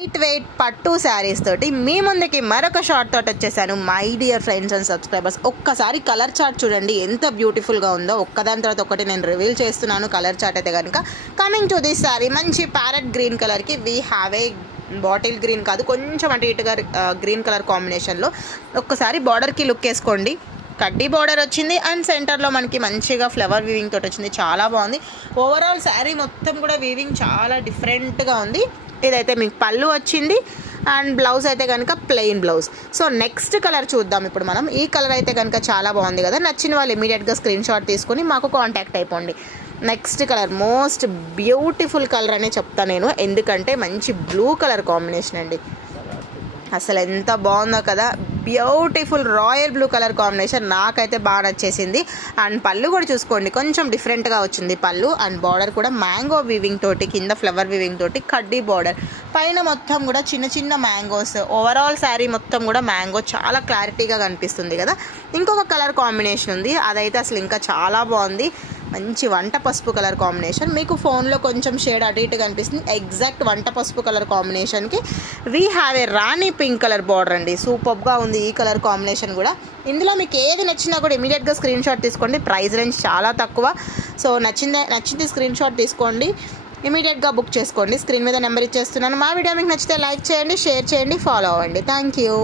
Light weight పట్టు శారీస్ తోటి మీ ముందుకి మరొక షార్ట్ తోటి వచ్చేసాను. My dear friends and subscribers, ఒక్కసారి కలర్ చార్ట్ చూడండి ఎంత బ్యూటిఫుల్గా ఉందో. ఒక్కదాని తర్వాత ఒకటి నేను రివీల్ చేస్తున్నాను. కలర్ చార్ట్ అయితే కనుక కమింగ్ టు దిస్ శారీ, మంచి ప్యారెట్ గ్రీన్ కలర్కి we have A bottle green కాదు, కొంచెం అటు ఇటుగా గ్రీన్ కలర్ కాంబినేషన్లో. ఒక్కసారి బార్డర్కి లుక్ వేసుకోండి. కడ్డీ బార్డర్ వచ్చింది అండ్ సెంటర్లో మనకి మంచిగా ఫ్లవర్ వీవింగ్ తోటి వచ్చింది. చాలా బాగుంది. ఓవరాల్ శారీ మొత్తం కూడా వీవింగ్ చాలా డిఫరెంట్గా ఉంది. ఇదైతే మీకు పళ్ళు వచ్చింది అండ్ బ్లౌజ్ అయితే కనుక plain blouse. So next colour చూద్దాం ఇప్పుడు మనం. ఈ కలర్ అయితే కనుక చాలా బాగుంది కదా. నచ్చిన వాళ్ళు ఇమీడియట్గా స్క్రీన్ షాట్ తీసుకొని మాకు కాంటాక్ట్ అయిపోండి. Next colour most beautiful colour అనే చెప్తాను నేను, ఎందుకంటే మంచి బ్లూ కలర్ కాంబినేషన్ అండి. అసలు ఎంత బాగుందో కదా. Beautiful royal blue colour combination నాకైతే బాగా నచ్చేసింది. అండ్ పళ్ళు కూడా చూసుకోండి, కొంచెం డిఫరెంట్గా వచ్చింది పళ్ళు. అండ్ బార్డర్ కూడా మ్యాంగో వీవింగ్ తోటి, కింద ఫ్లవర్ వీవింగ్ తోటి కడ్డీ బార్డర్, పైన మొత్తం కూడా చిన్న చిన్న మ్యాంగోస్. ఓవరాల్ శారీ మొత్తం కూడా మ్యాంగో చాలా క్లారిటీగా కనిపిస్తుంది కదా. ఇంకొక కలర్ కాంబినేషన్ ఉంది, అదైతే అసలు ఇంకా చాలా బాగుంది. మంచి వంట పసుపు కలర్ కాంబినేషన్. మీకు ఫోన్లో కొంచెం షేడ్ అటు ఇటు కనిపిస్తుంది. ఎగ్జాక్ట్ వంట పసుపు కలర్ కాంబినేషన్కి we have a rani pink colour border అండి. సూపర్గా ఉంది ఈ కలర్ కాంబినేషన్ కూడా. ఇందులో మీకు ఏది నచ్చినా కూడా ఇమీడియట్గా స్క్రీన్ షాట్ తీసుకోండి. ప్రైస్ రేంజ్ చాలా తక్కువ. సో నచ్చింది స్క్రీన్ షాట్ తీసుకోండి, ఇమీడియట్గా బుక్ చేసుకోండి. స్క్రీన్ మీద నెంబర్ ఇచ్చేస్తున్నాను. మా వీడియో మీకు నచ్చితే లైక్ చేయండి, షేర్ చేయండి, ఫాలో అవ్వండి. Thank you.